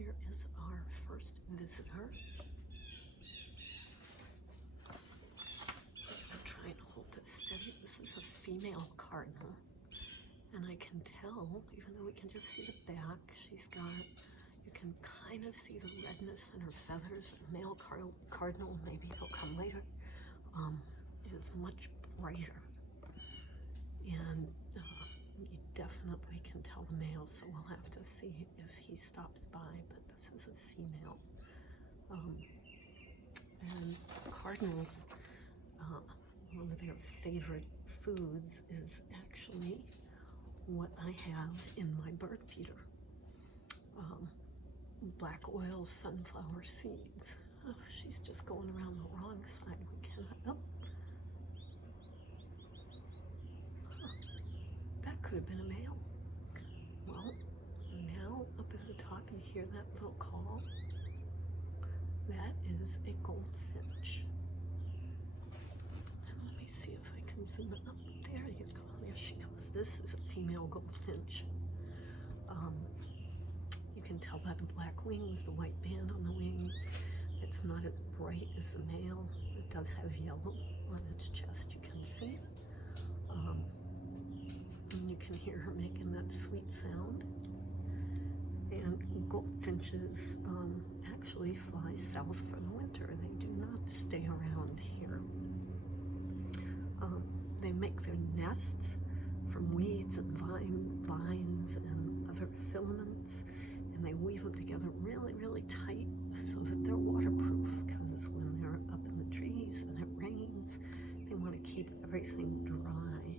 here is our first visitor. I'm trying to hold this steady. This is a female cardinal, and I can tell, even though we can just see the back, you can kind of see the redness in her feathers. A male cardinal, maybe he'll come later, is much brighter. And you definitely can tell the male, so we'll have to see if he stops by, but this is a female. And cardinals, one of their favorite foods is actually what I have in my bird feeder. Black oil sunflower seeds. Oh, she's just going around the wrong side. We cannot, that could have been a male. Well, now up at the top you hear that little call. That is a goldfinch. And let me see if I can zoom it up. There you go. There she goes. This is a female goldfinch. You can tell by the black wings, the white band on the wings. It's not as bright as the male. It does have yellow on its chest, you can see. And you can hear her making that sweet sound. And goldfinches actually fly south for the winter. They do not stay around here. They make their nests from weeds and vines and other filaments, and they weave them together really, really tight so that they're waterproof, because when they're up in the trees and it rains, they want to keep everything dry.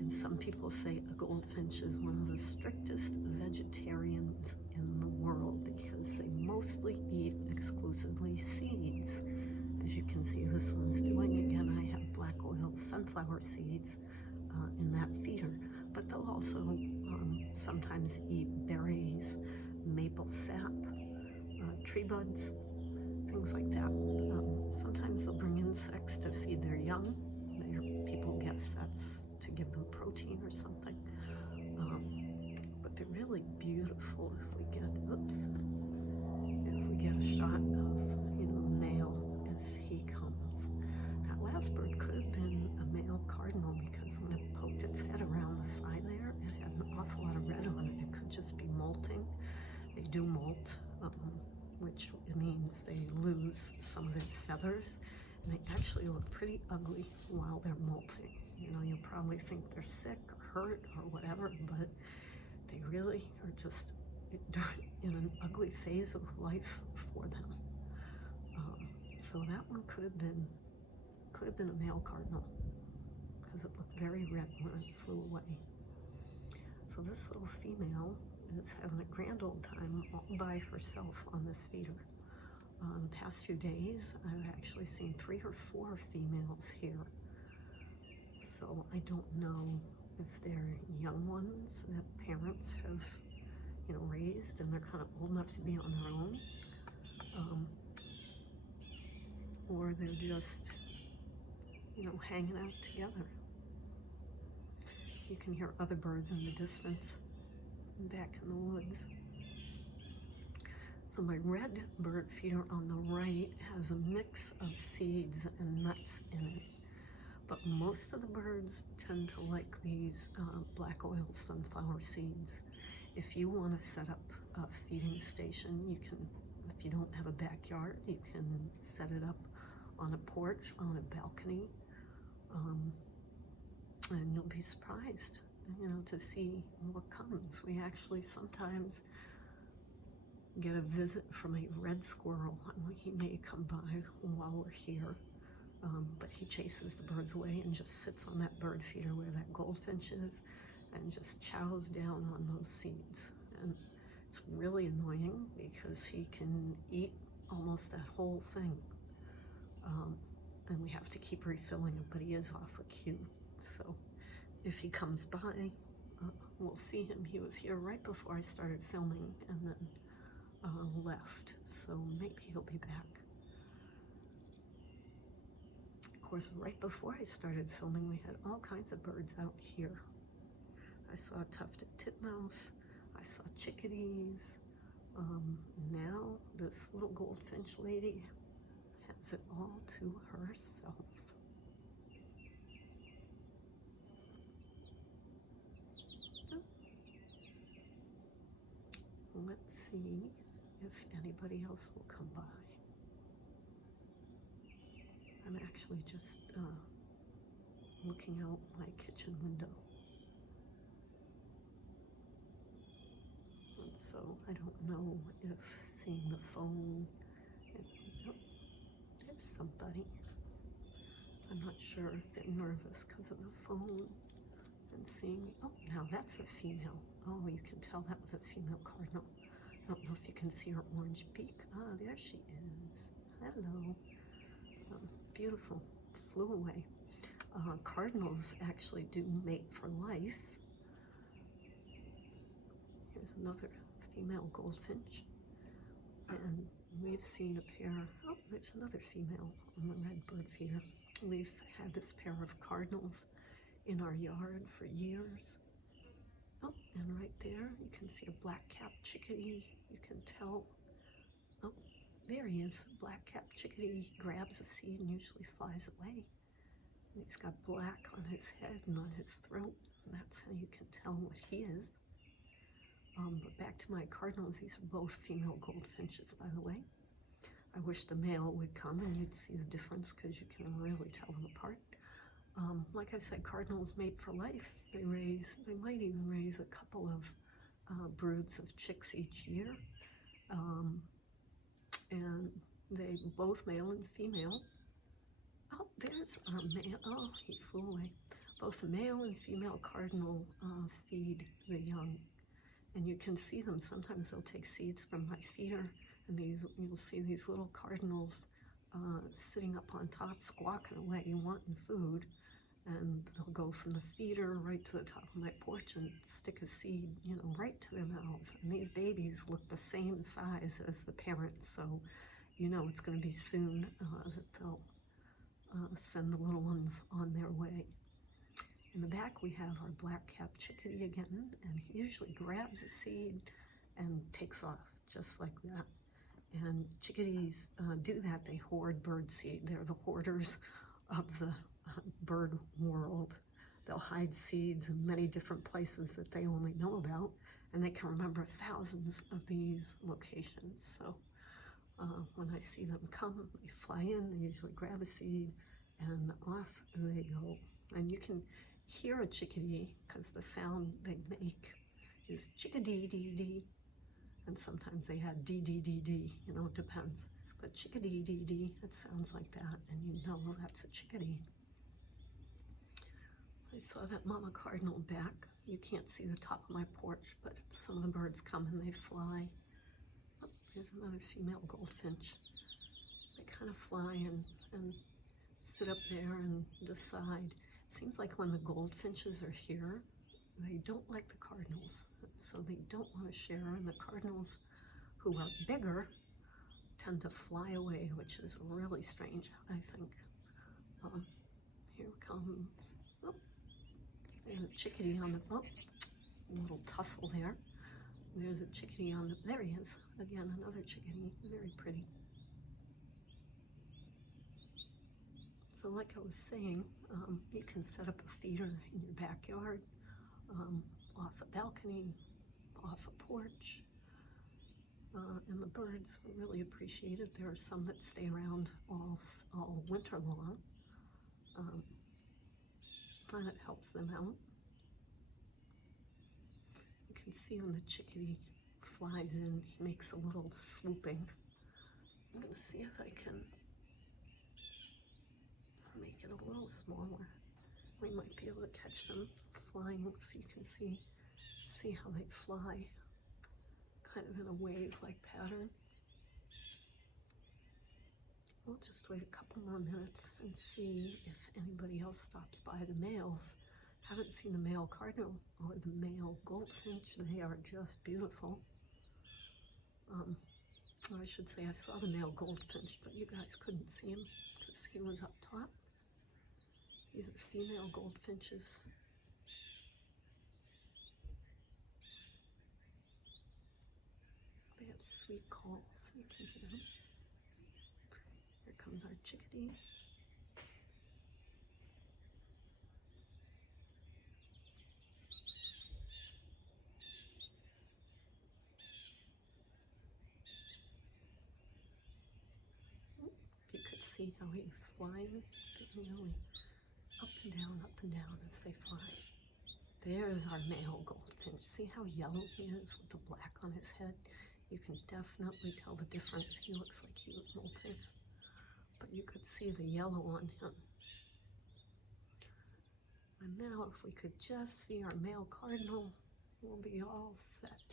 And some people say a goldfinch is one of the strictest vegetarians in the world because they mostly eat exclusively seeds. As you can see, this one's doing. Again, I have black oil sunflower seeds in that feeder, but they'll also sometimes eat berries, maple sap, tree buds, things like that. Sometimes they'll bring insects to feed their young. People guess that's to give them protein or something. But they're really beautiful if we get a shot of, the male, if he comes. That last bird could have been a male cardinal, because when it poked its head around the side there, it had an awful lot of red on it. It could just be molting. They do molt, which means they lose some of their feathers, and they actually look pretty ugly while they're molting. You'll probably think they're sick or hurt or whatever, but they really are just in an ugly phase of life for them. So that one could have been a male cardinal, because it looked very red when it flew away. So this little female is having a grand old time all by herself on this feeder. The past few days, I've actually seen 3 or 4 females here. So I don't know if they're young ones that parents have, raised, and they're kind of old enough to be on their own, or they're just, hanging out together. You can hear other birds in the distance back in the woods. So my red bird feeder on the right has a mix of seeds and nuts in it. But most of the birds tend to like these black oil sunflower seeds. If you want to set up a feeding station, you can, if you don't have a backyard, you can set it up on a porch, on a balcony, and you'll be surprised, to see what comes. We actually sometimes get a visit from a red squirrel. He may come by while we're here. But he chases the birds away and just sits on that bird feeder where that goldfinch is and just chows down on those seeds. And it's really annoying because he can eat almost that whole thing. And we have to keep refilling him, but he is awfully cute. So if he comes by, we'll see him. He was here right before I started filming and then left. So maybe he'll be back. Of course, right before I started filming, we had all kinds of birds out here. I saw a tufted titmouse, I saw chickadees, see if anybody else will come by. I'm actually just looking out my kitchen window. And so I don't know if seeing the phone, oh, there's somebody. I'm not sure if they're nervous because of the phone and seeing me. Oh, now that's a female. Oh, you can tell that was a female cardinal. I don't know if you can see her orange beak. Ah, there she is. Hello. Beautiful. Flew away. Cardinals actually do mate for life. Here's another female goldfinch. And we've seen a pair. Oh, there's another female on the red bird feeder. We've had this pair of cardinals in our yard for years. Oh, and right there you can see a black-capped chickadee. You can tell. Oh, there he is. Black-capped chickadee grabs a seed and usually flies away. And he's got black on his head and on his throat. And that's how you can tell what he is. But back to my cardinals. These are both female goldfinches, by the way. I wish the male would come and you'd see the difference because you can really tell them apart. Like I said, cardinals mate for life. They might even raise a couple of broods of chicks each year. And they both male and female. Oh, there's a male. Oh, he flew away. Both the male and female cardinal feed the young. And you can see them. Sometimes they'll take seeds from my feeder, and you'll see these little cardinals sitting up on top, squawking away, wanting food. And they'll go from the feeder right to the top of my porch and stick a seed, right to their mouths. And these babies look the same size as the parents, so it's going to be soon that they'll send the little ones on their way. In the back we have our black-capped chickadee again, and he usually grabs a seed and takes off just like that. And chickadees do that. They hoard bird seed. They're the hoarders of the bird world. They'll hide seeds in many different places that they only know about, and they can remember thousands of these locations. So when I see them come, they fly in, they usually grab a seed, and off they go. And you can hear a chickadee because the sound they make is chickadee-dee-dee, and sometimes they have dee-dee-dee-dee, it depends. But chickadee-dee-dee, it sounds like that, and you know that's a chickadee. I saw that mama cardinal back. You can't see the top of my porch, but some of the birds come and they fly. Oh, there's another female goldfinch. They kind of fly and sit up there and decide. It seems like when the goldfinches are here, they don't like the cardinals, so they don't want to share, and the cardinals who are bigger tend to fly away, which is really strange, I think. Here comes, oh, there's a chickadee on the, oh, a little tussle there. There's a chickadee on the, there he is, again, another chickadee, very pretty. So like I was saying, you can set up a feeder in your backyard, off a balcony, off a porch, and the birds really appreciate it. There are some that stay around all winter long, and it helps them out. You can see when the chickadee flies in, he makes a little swooping. I'm going to see if I can make it a little smaller. We might be able to catch them flying so you can see how they fly, kind of in a wave-like pattern. We'll just wait a couple more minutes and see if anybody else stops by. The males, haven't seen the male cardinal or the male goldfinch. They are just beautiful. Or I should say I saw the male goldfinch, but you guys couldn't see him because he was up top. These are female goldfinches. They have sweet calls. You can hear them. Here comes our chickadee. flying, really up and down as they fly. There's our male goldfinch. See how yellow he is with the black on his head? You can definitely tell the difference. He looks like he was molting, but you could see the yellow on him. And now if we could just see our male cardinal, we'll be all set.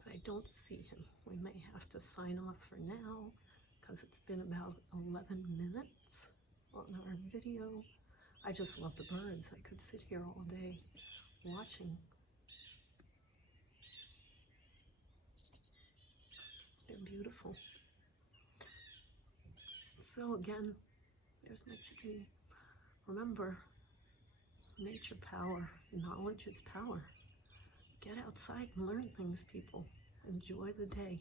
But I don't see him. We may have to sign off for now because it's been about 11 minutes on our video. I just love the birds. I could sit here all day watching. They're beautiful. So again, there's my chickadee. Remember, nature power, knowledge is power. Get outside and learn things, people. Enjoy the day.